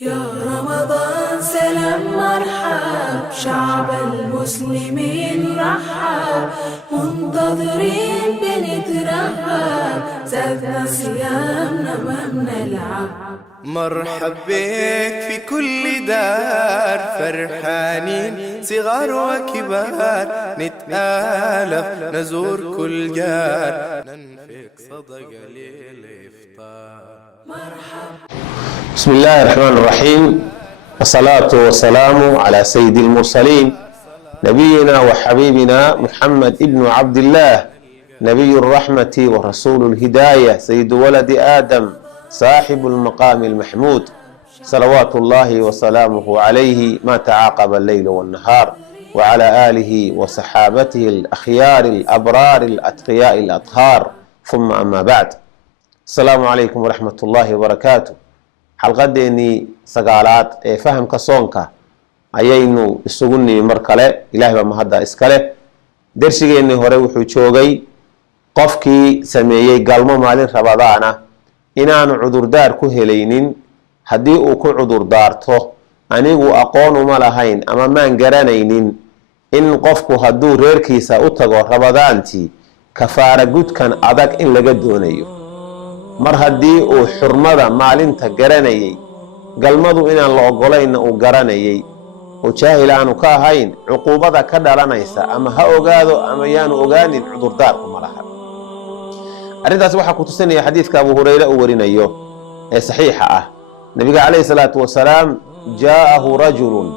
يا رمضان سلام مرحب، شعب المسلمين رحب، منتظرين بنترهب، زادنا صيامنا ما بنلعب. مرحب بك في كل دار، فرحانين صغار وكبار، نتآلف نزور كل جار، ننفق صدقة للإفطار. بسم الله الرحمن الرحيم، والصلاة والسلام على سيد المرسلين نبينا وحبيبنا محمد ابن عبد الله، نبي الرحمة ورسول الهداية، سيد ولد آدم، صاحب المقام المحمود، صلوات الله وسلامه عليه ما تعاقب الليل والنهار، وعلى آله وصحابته الأخيار الأبرار الأتقياء الأطهار، ثم أما بعد. السلام عليكم ورحمة الله وبركاته. xalqadeennii sagaalaad ee fahamka soonka ayaynu isugu nimi mar kale. ilaahay baa mahadda iskale. darsigeennii hore wuxuu joogay qofkii sameeyey galmo maalin rabadaana inaanu cudurdaar ku helaynin. haddii uu ku cudurdaarto anigu aqoon uma lahayn ama maan garanaynin in qofku hadduu reerkiisa u tago rabadaantii kafaara gudkan adag in laga doonayo. mar haddii uu xurmada maalinta garanayay, galmadu inaan la ogolayna uu garanayay, oo jaahil aanu ka ahayn, cuquubada ka dhalanaysa ama ha ogaado ama yaanu ogaanin cudurdaarku ma laha. arrintaas waxaa ku tusinaya xadiidka abu hurayre uu warinayo ee saxiixa ah. nabiga calayhi salaatu wasalaam, jaa'ahu rajulun,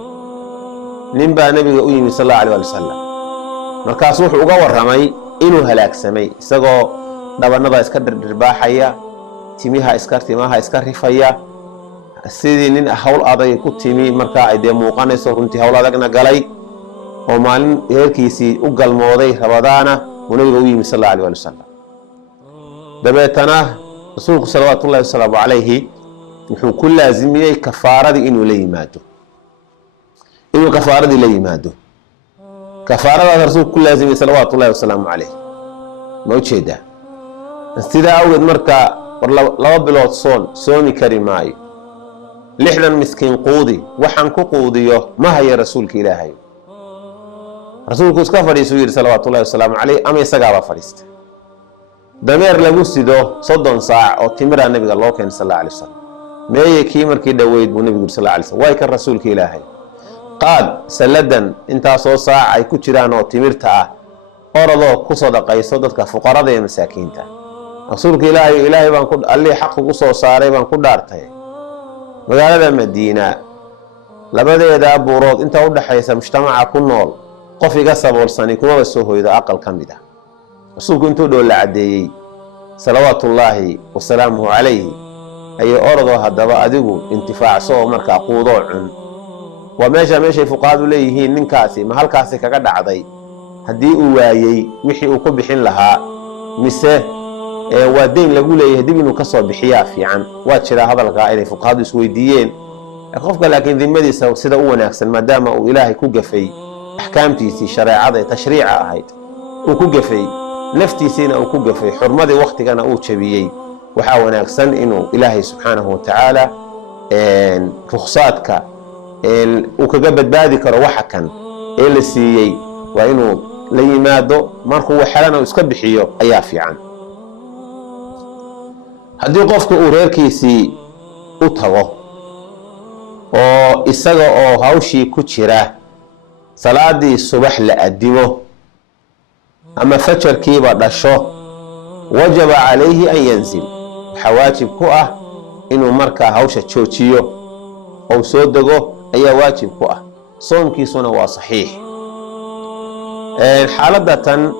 nin baa nabiga u yimid sal allahu alay ali wasalam. markaasu wuxuu uga warramay inuu halaagsamay, isagoo dhabanada iska dhirbaaxaya, timaha iska rifaya, sidii nin hawl adag ku timi markaa ay dee muuqanayso runtii hawl adagna galay, oo maalin reerkiisii u galmooday rabadaana uu nabiga u yimi sal allahu alay ali wasalam. dabeetana rasuulku salawaatu ullahi wasalaamu calayhi wuxuu ku laasimiyey kafaaradii inuu la yimaado, inuu kafaaradii la yimaado. kafaaradaas rasuulku ku laasimiyey salawaatu ullahi wasalaamu calayh. ma ujeedaa? sidaa awgeed marka war 2 bilood soomi kari maayo, 60 miskiin quudi, waxaan ku quudiyo ma haya rasuulka ilaahay. rasuulku iska fadhiisuu yidhi salawaatu ullahi wasalaamu calayh, ama isagaabaa fadhiista. dameer lagu sido 30 saac oo timira nabiga loo keenay sal allahu alay wasalam. meeye kii markii dhoweyd buu nabigu yidhi sal allahu alay wasalam, way ka rasuulka ilaahay, qaad salladan intaasoo saac ay ku jiraan oo timirta ah, orodoo ku sadaqayso dadka fuqarada iyo masaakiinta. rasuulka ilaahay baan allii xaq ugu soo saaray baan ku dhaartay, magaalada madiina labadeeda buurood inta u dhaxaysa mujtamaca ku nool qof iga saboolsani kumaba soo hoydo aqal ka mid ah. rasuulku intuu dhow la caddeeyey salawaatullaahi wasalaamuhu calayhi ayay orodoo haddaba adigu intifaacso oo markaa quudoo cun. waa meeshay fuqahaadu leeyihiin ninkaasi ma halkaasi kaga dhacday haddii uu waayey wixii uu ku bixin lahaa, mise waa dayn lagu leeyahay dib inuu ka soo bixiyaa fiican. waa jiraa hadalkaa inay fuqahadu isweydiiyeen. qofka laakiin dimadiisa sida u wanaagsan, maadaama uu ilaahay ku gafay axkaamtiisii shareecada ee tashriica ahayd, uu ku gafay naftiisiina, uu ku gafay xurmadii waktigana uu jabiyey, waxaa wanaagsan inuu ilaahay subxaanahu watacaala rukhsaadka uu kaga badbaadi karo waxa kan ee la siiyey waa inuu la yimaado. markuu waxelana uu iska bixiyo ayaa fiican. haddii qofku uu reerkiisii u tago oo isaga oo hawshii ku jira salaadii subax la adimo ama fajarkiiba dhasho, wajaba calayhi an yanzil, waxaa waajib ku ah inuu markaa hawsha joojiyo ou soo dego ayaa waajib ku ah. soonkiisuna waa saxiix. xaaladatan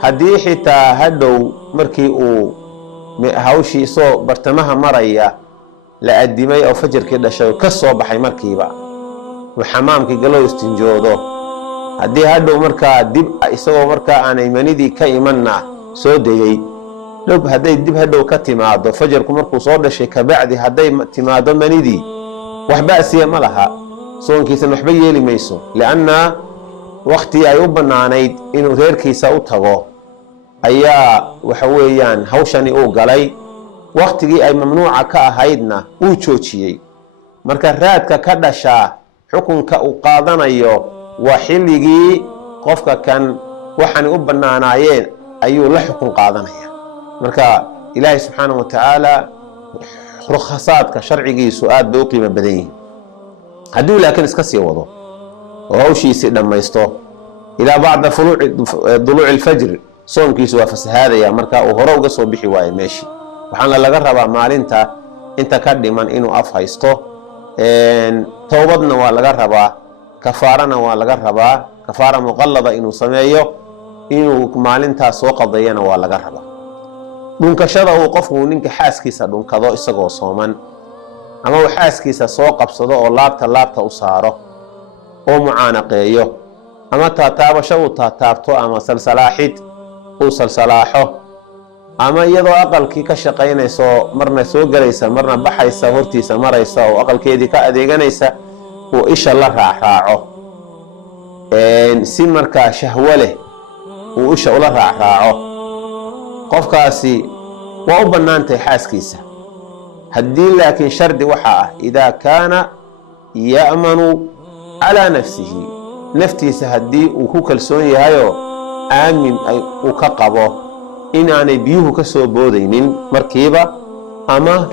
haddii xitaa hadhow markii uu hawshii isoo bartamaha maraya la adimay oo fajarkii dhashay ka soo baxay markiiba uu xamaamkii galoo istinjoodo, haddii hadhow markaa dib isagoo markaa aanay manidii ka imanna soo degay, hadday dib hadhow ka timaado fajarku markuu soo dhashay kabacdi hadday timaado manidii, wax ba'siya ma laha, soonkiisana waxba yeeli mayso. lianna waktii ay u bannaanayd inuu reerkiisa u tago ayaa waxa weeyaan hawshani uu galay. waktigii ay mamnuuca ka ahaydna uu joojiyey. marka raadka ka dhashaa xukunka uu qaadanayo waa xilligii qofka kan waxaanay u bannaanaayeen ayuu la xukun qaadanaya. marka ilaahay subxaanahu wa tacaala rukhasaadka sharcigiisu aad bay u qiimo badan yihiin. hadduu laakiin iska sii wado oo hawshiisii dhammaysto ilaa bacda duluuci alfajr, soomkiisu waa fasahaadaya marka uu hore uga soo bixi waayo meeshii. waxaana laga rabaa maalinta inta ka dhiman inuu af haysto, towbadna waa laga rabaa, kafaarana waa laga rabaa, kafaara muqallada inuu sameeyo, inuu maalintaas soo qadayana waa laga rabaa. dhunkashada uu qofku ninka xaaskiisa dhunkado isagoo sooman, ama uu xaaskiisa soo qabsado oo laabta u saaro oo mucaanaqeeyo, ama taataabasho uu taataabto, ama salsalaaxid uu salsalaaxo, ama iyadoo aqalkii ka shaqaynayso marna soo galaysa marna baxaysa hortiisa maraysa oo aqalkeedii ka adeeganaysa uu isha la raacraaco si markaa shahwo leh uu isha ula raacraaco, qofkaasi waa u bannaantahay xaaskiisa. haddii laakiin shardi waxaa ah idaa kaana ya'manu calaa nafsihi, naftiisa haddii uu ku kalsoon yahayoo aamin uu ka qabo in aanay biyuhu ka soo boodaynin markiiba, ama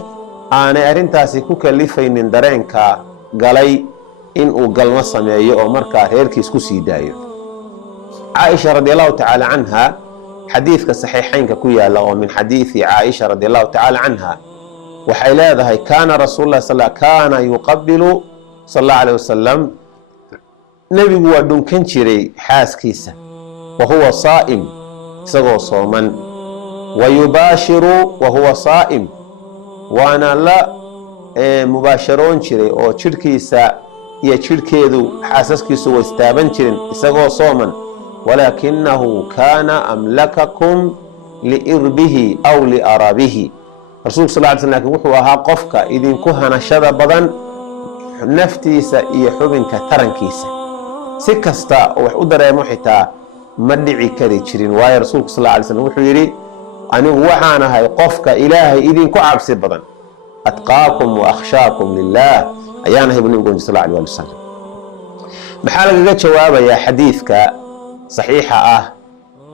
aanay arrintaasi ku kalifaynin dareenka galay inuu galmo sameeyo oo markaa reerkiis ku sii daayo. caaisha radiallahu tacaala canha, xadiidka saxiixaynka ku yaala oo min xadiidi caaisha radiallahu tacaala canha, waxay leedahay kaana rasuulullahi kaana yuqabilu sal allahu alayh wasalam, nebigu waa dhunkan jiray xaaskiisa wa huwa saa'im, isagoo sooman, wa yubaashiru wa huwa saa'im, waana la mubaasharoon jiray oo jidhkiisa iyo jidhkeedu xaasaskiisu way istaaban jirin isagoo sooman. walaakinahu kaana amlakakum liirbihi aw liarabihi, rasuulku sal ly sl lakin wuxuu ahaa qofka idinku hanashada badan naftiisa iyo xubinka tarankiisa. si kasta oo wax u dareemo xitaa ma dhici kari jirin, waayo rasuulku sal ly slm wuxuu yidhi anigu waxaan ahay qofka ilaahay idinku cabsi badan, atqaakum wa akhshaakum lilah ayaan ahay bu nabigu sal alay ali wasalam. maxaa lagaga jawaabayaa xadiidka saxiixa ah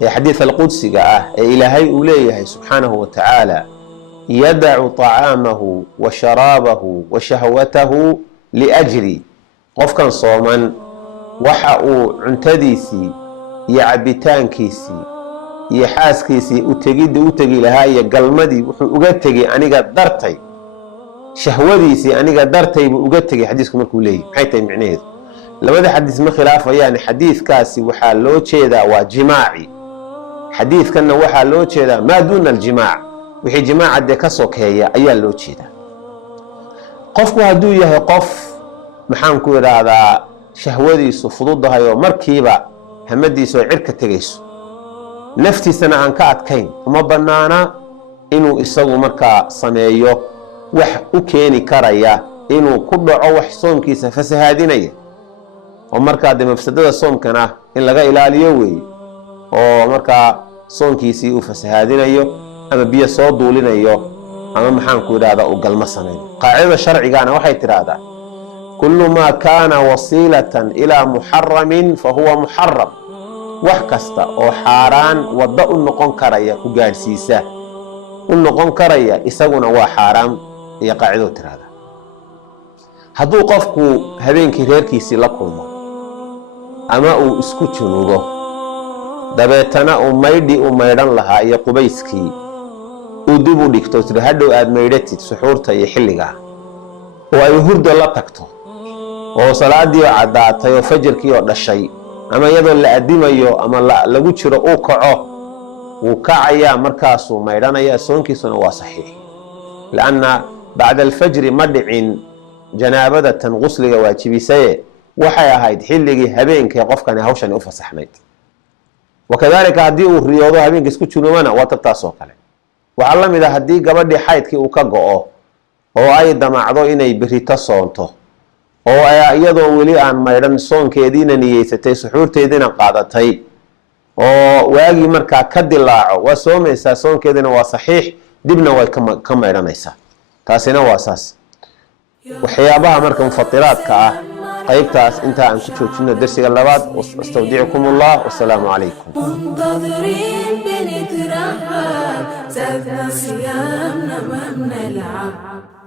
ee xadiidka alqudsiga ah ee ilaahay uu leeyahay subxaanahu wa tacaala yadacu طacaamahu wa sharaabahu wa shahwatahu liajli, qofkan sooman waxa uu cuntadiisii iyo cabitaankiisii iyo xaaskiisii utegidda u tegi lahaa iyo galmadii wuxuu uga tegey aniga dartay, shahwadiisii aniga dartay buu uga tegey xadiisku markuu leeyahy. maxay tahay micnaheedu? labada xadiis ma khilaafayaan. xadiidkaasi waxaa loo jeedaa waa jimaaci, xadiidkanna waxaa loo jeedaa maa duuna aljimaac, wixii jimaaca dee ka sokeeya ayaa loo jeedaa. qofku hadduu yahay qof maxaan ku idhaahdaa shahwadiisu fududahay oo markiiba hamadiisu ay cirka tegayso, naftiisana aan ka adkayn, uma bannaana inuu isagu markaa sameeyo wax u keeni karaya inuu ku dhaco wax soomkiisa fasahaadinaya, oo markaa dee mafsadada soomkana in laga ilaaliyo weeye, oo markaa soonkiisii uu fasahaadinayo ama biyo soo duulinayo ama maxaan ku idhaahdaa uu galmo sameeyo. qaacidada sharcigana waxay tidhaahdaa kullu maa kaana wasiilatan ilaa muxaramin fa huwa muxaram, wax kasta oo xaaraan waddo u noqon karaya ku gaadhsiisa u noqon karaya isaguna waa xaaraam iyo qaacidoo tidhaahdaa. hadduu qofku habeenkii reerkiisii la kulmo ama uu isku junubo, dabeetana uu maydhi u maydhan lahaa iyo qubayskii uu dib u dhigto tiri hadhow aad maydhatid suxuurta iyo xilligaa, oo ay hurdo la tagto oo salaadii oo caddaatay oo fajarkii oo dhashay, ama iyadoo la adimayo ama lagu jiro uu kaco, wuu kacayaa markaasuu maydhanaya, soonkiisuna waa saxiix. lanna bacda alfajri ma dhicin janaabadatan qusliga waajibisaye waxay ahayd xilligii habeenkii qofkani hawshani u fasaxnayd. wakadaalika haddii uu riyoodo habeenkii isku junubana waa tabtaasoo kale. waxaa la mid ah haddii gabadhii xaydkii uu ka go'o oo ay damacdo inay berito soonto, oo iyadoo weli aan maydhan soonkeediina niyeysatay, suxuurteediina qaadatay, oo waagii markaa ka dilaaco waa soomaysaa, soonkeediina waa saxiix, dibna way ka maydhanaysaa. taasina waa saas. waxyaabaha marka mufatiraadka ah qaybtaas inta aan ku joojino darsiga labaad. astawdicukum allah, wassalaamu calaykum. منتظرين بنترحب زادنا صيامنا ما بنلعب.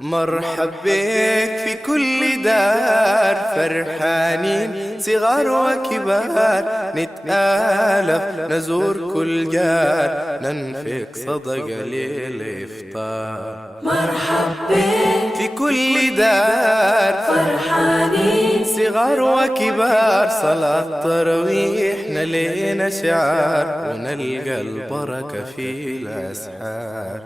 مرحب بك في كل دار، فرحانين صغار وكبار، نتآلف نزور كل جار، ننفق صدقة للإفطار. مرحب بك في كل دار، فرحانين صغار وكبار، صلاة تراويح نلينا شعار، ونلقى البركة في الأسحار.